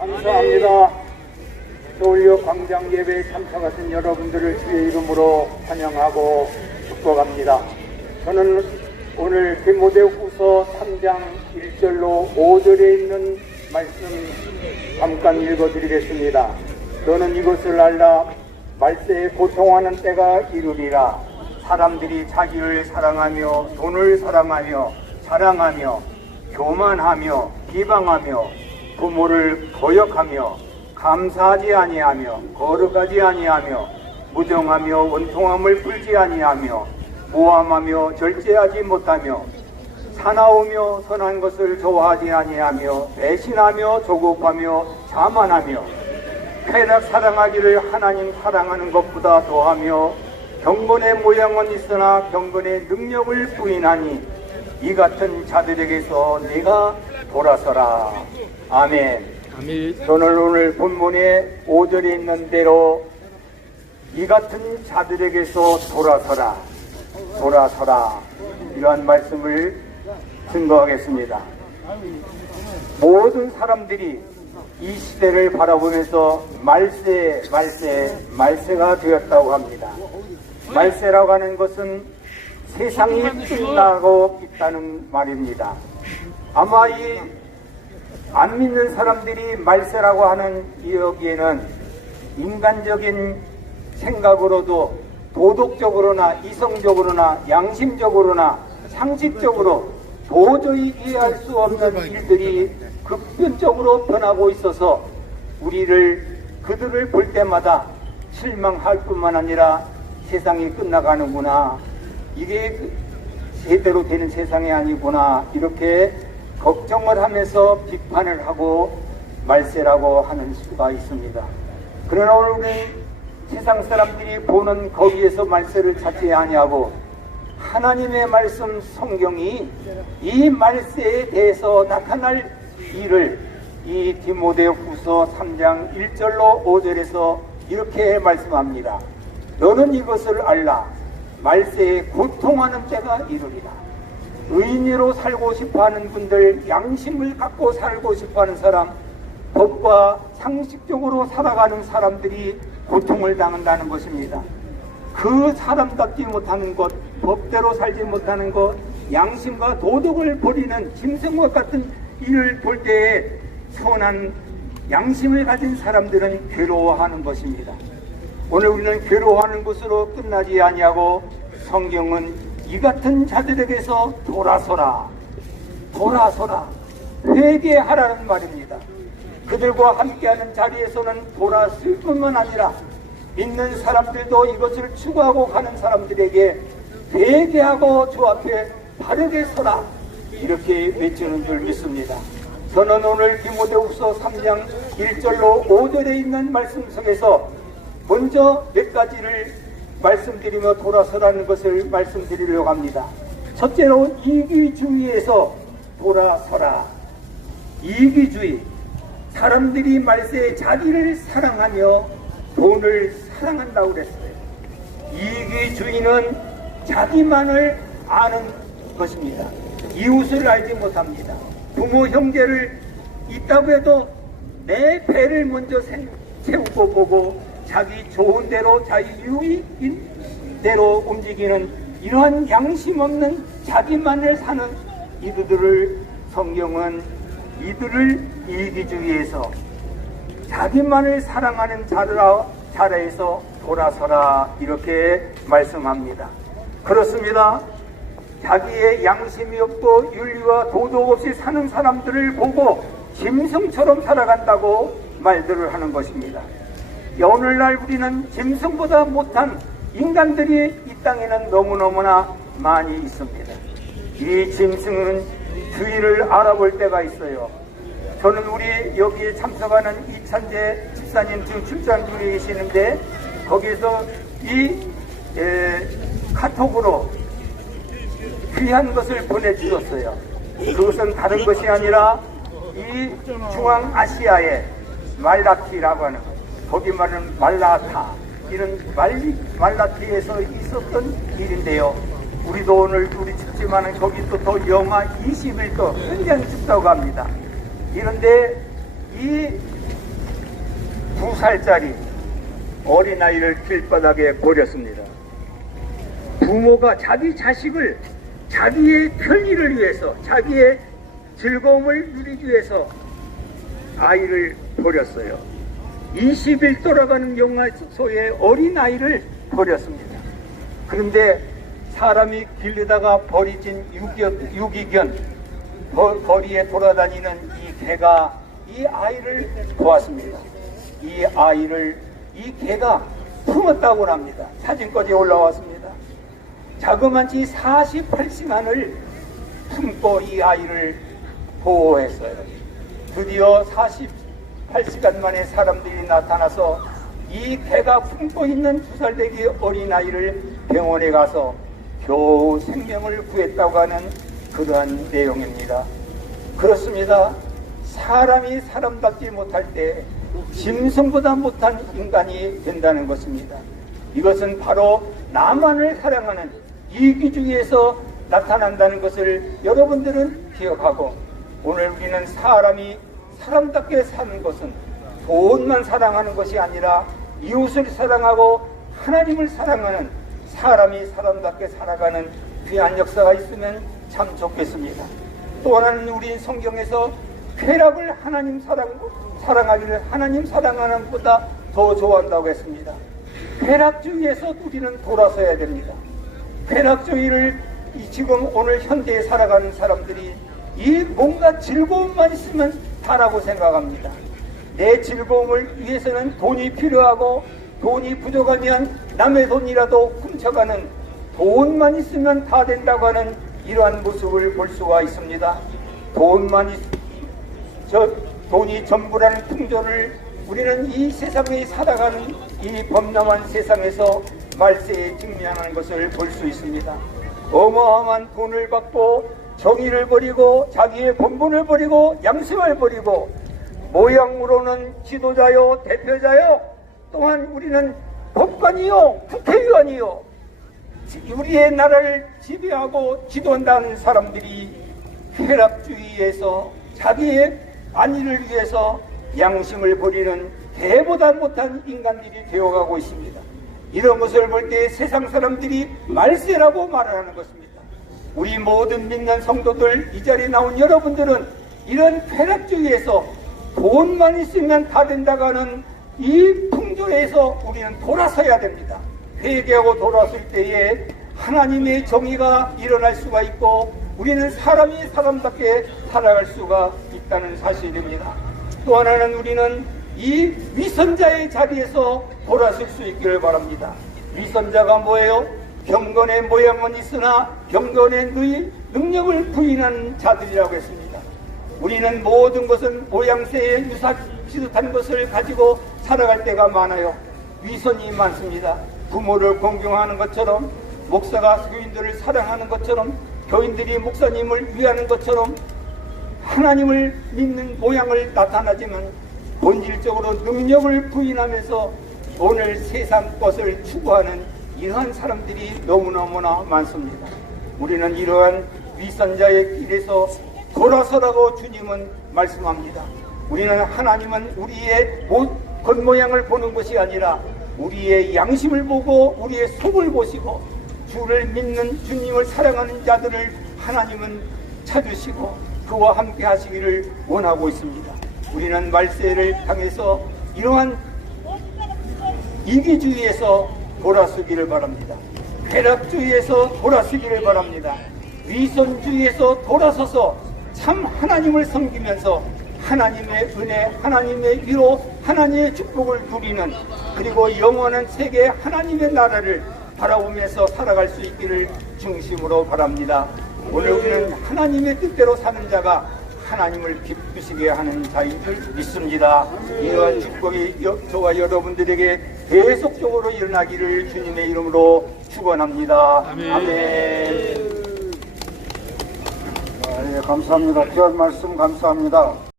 감사합니다. 서울역 광장 예배에 참석하신 여러분들을 주의 이름으로 환영하고 축복합니다. 저는 오늘 디모데후서 3장 1절로 5절에 있는 말씀 잠깐 읽어드리겠습니다. 너는 이것을 알라. 말세에 고통하는 때가 이르리라. 사람들이 자기를 사랑하며 돈을 사랑하며 자랑하며 교만하며 비방하며 부모를 거역하며 감사하지 아니하며 거룩하지 아니하며 무정하며 원통함을 풀지 아니하며 모함하며 절제하지 못하며 사나우며 선한 것을 좋아하지 아니하며 배신하며 조급하며 자만하며 쾌락 사랑하기를 하나님 사랑하는 것보다 더하며 경건의 모양은 있으나 경건의 능력을 부인하니 이 같은 자들에게서 내가 돌아서라. 아멘. 저는 오늘 본문에 5절에 있는 대로 이 같은 자들에게서 돌아서라 이러한 말씀을 증거하겠습니다. 모든 사람들이 이 시대를 바라보면서 말세가 되었다고 합니다. 말세라고 하는 것은 세상이 끝나고 있다는 말입니다. 아마 이 안 믿는 사람들이 말세라고 하는 여기에는 인간적인 생각으로도 도덕적으로나 이성적으로나 양심적으로나 상식적으로 도저히 이해할 수 없는 일들이 급변적으로 변하고 있어서 그들을 볼 때마다 실망할 뿐만 아니라 세상이 끝나가는구나, 이게 제대로 되는 세상이 아니구나, 이렇게 걱정을 하면서 비판을 하고 말세라고 하는 수가 있습니다. 그러나 오늘 우리 세상 사람들이 보는 거기에서 말세를 찾지 아니하고 하나님의 말씀 성경이 이 말세에 대해서 나타날 일을 이 디모데후서 3장 1절로 5절에서 이렇게 말씀합니다. 너는 이것을 알라. 말세에 고통하는 때가 이르리라. 의인으로 살고 싶어하는 분들, 양심을 갖고 살고 싶어하는 사람, 법과 상식적으로 살아가는 사람들이 고통을 당한다는 것입니다. 그 사람답지 못하는 것, 법대로 살지 못하는 것, 양심과 도덕을 버리는 짐승과 같은 일을 볼 때에 선한 양심을 가진 사람들은 괴로워하는 것입니다. 오늘 우리는 괴로워하는 것으로 끝나지 아니하고 성경은 이 같은 자들에게서 돌아서라, 회개하라는 말입니다. 그들과 함께하는 자리에서는 돌아설 뿐만 아니라 믿는 사람들도 이것을 추구하고 가는 사람들에게 회개하고 주 앞에 바르게 서라, 이렇게 외치는 줄 믿습니다. 저는 오늘 디모데후서 3장 1절로 5절에 있는 말씀 속에서 먼저 몇 가지를 말씀드리며 돌아서라는 것을 말씀드리려고 합니다. 첫째로 이기주의에서 돌아서라. 이기주의, 사람들이 말세에 자기를 사랑하며 돈을 사랑한다고 그랬어요. 이기주의는 자기만을 아는 것입니다. 이웃을 알지 못합니다. 부모 형제를 있다고 해도 내 배를 먼저 세우고 보고 자기 좋은 대로 자기 유익인 대로 움직이는 이러한 양심 없는 자기만을 사는 이들을 성경은 이들을 이기주의에서 자기만을 사랑하는 자라에서 돌아서라, 이렇게 말씀합니다. 그렇습니다. 자기의 양심이 없고 윤리와 도덕 없이 사는 사람들을 보고 짐승처럼 살아간다고 말들을 하는 것입니다. 오늘날 우리는 짐승보다 못한 인간들이 이 땅에는 너무너무나 많이 있습니다. 이 짐승은 주의를 알아볼 때가 있어요. 저는 우리 여기에 참석하는 이찬재 집사님 지금 출장 중에 계시는데 거기에서 이 카톡으로 귀한 것을 보내주셨어요. 그것은 다른 것이 아니라 이 중앙아시아의 말라키라고 하는 것, 거기 말하는 말라타, 이런 말라키에서 있었던 일인데요. 우리도 오늘 우리 춥지만은 거기 또 더 영하 21도 굉장히 춥다고 합니다. 이런데 이 2살짜리 어린아이를 길바닥에 버렸습니다. 부모가 자기 자식을 자기의 편의를 위해서, 자기의 즐거움을 누리기 위해서 아이를 버렸어요. 20일 돌아가는 영화소의 어린아이를 버렸습니다. 그런데 사람이 길르다가 버리진 유기견, 거리에 돌아다니는 이 개가 이 아이를 보았습니다. 이 개가 품었다고 합니다. 사진까지 올라왔습니다. 자그마치 48시간을 품고 이 아이를 보호했어요. 드디어 48시간 만에 사람들이 나타나서 이 개가 품고 있는 2살 되기 어린아이를 병원에 가서 겨우 생명을 구했다고 하는 그러한 내용입니다. 그렇습니다. 사람이 사람답지 못할 때 짐승보다 못한 인간이 된다는 것입니다. 이것은 바로 나만을 사랑하는 이기주의에서 나타난다는 것을 여러분들은 기억하고, 오늘 우리는 사람이 사람답게 사는 것은 돈만 사랑하는 것이 아니라 이웃을 사랑하고 하나님을 사랑하는, 사람이 사람답게 살아가는 귀한 역사가 있으면 참 좋겠습니다. 또 하나는 우리 성경에서 쾌락을 사랑하기를 하나님 사랑하는 것보다 더 좋아한다고 했습니다. 쾌락주의에서 우리는 돌아서야 됩니다. 쾌락주의를 지금 오늘 현대에 살아가는 사람들이 이 뭔가 즐거움만 있으면 다라고 생각합니다. 내 즐거움을 위해서는 돈이 필요하고, 돈이 부족하면 남의 돈이라도 훔쳐가는, 돈만 있으면 다 된다고 하는 이러한 모습을 볼 수가 있습니다. 돈이 전부라는 풍조를 우리는 이 세상에 살아가는 이 범람한 세상에서 말세에 직면하는 것을 볼 수 있습니다. 어마어마한 돈을 받고 정의를 버리고 자기의 본분을 버리고 양심을 버리고, 모양으로는 지도자요 대표자요, 또한 우리는 법관이요 국회의원이요, 우리의 나라를 지배하고 지도한다는 사람들이 쾌락주의에서 자기의 안위를 위해서 양심을 버리는 개보다 못한 인간들이 되어가고 있습니다. 이런 것을 볼 때 세상 사람들이 말세라고 말을 하는 것입니다. 우리 모든 믿는 성도들, 이 자리에 나온 여러분들은 이런 쾌락주의에서 돈만 있으면 다 된다고 하는 이 풍조에서 우리는 돌아서야 됩니다. 회개하고 돌아설 때에 하나님의 정의가 일어날 수가 있고, 우리는 사람이 사람답게 살아갈 수가 있다는 사실입니다. 또 하나는 우리는 이 위선자의 자리에서 돌아설 수 있기를 바랍니다. 위선자가 뭐예요? 경건의 모양은 있으나 경건의 능력을 부인하는 자들이라고 했습니다. 우리는 모든 것은 모양새에 비슷한 것을 가지고 살아갈 때가 많아요. 위선이 많습니다. 부모를 공경하는 것처럼, 목사가 교인들을 사랑하는 것처럼, 교인들이 목사님을 위하는 것처럼 하나님을 믿는 모양을 나타나지만 본질적으로 능력을 부인하면서 오늘 세상 것을 추구하는 이러한 사람들이 너무너무나 많습니다. 우리는 이러한 위선자의 길에서 돌아서라고 주님은 말씀합니다. 하나님은 우리의 겉모양을 보는 것이 아니라 우리의 양심을 보고 우리의 속을 보시고, 주를 믿는 주님을 사랑하는 자들을 하나님은 찾으시고 그와 함께 하시기를 원하고 있습니다. 우리는 말세를 향해서 이러한 이기주의에서 돌아서기를 바랍니다. 쾌락주의에서 돌아서기를 바랍니다. 위선주의에서 돌아서서 참 하나님을 섬기면서 하나님의 은혜, 하나님의 위로, 하나님의 축복을 누리는, 그리고 영원한 세계 하나님의 나라를 바라보면서 살아갈 수 있기를 중심으로 바랍니다. 오늘 우리는 하나님의 뜻대로 사는 자가 하나님을 기쁘시게 하는 자인 줄 믿습니다. 이러한 축복이 저와 여러분들에게 계속적으로 일어나기를 주님의 이름으로 축원합니다. 아멘. 네, 감사합니다. 귀한 말씀 감사합니다.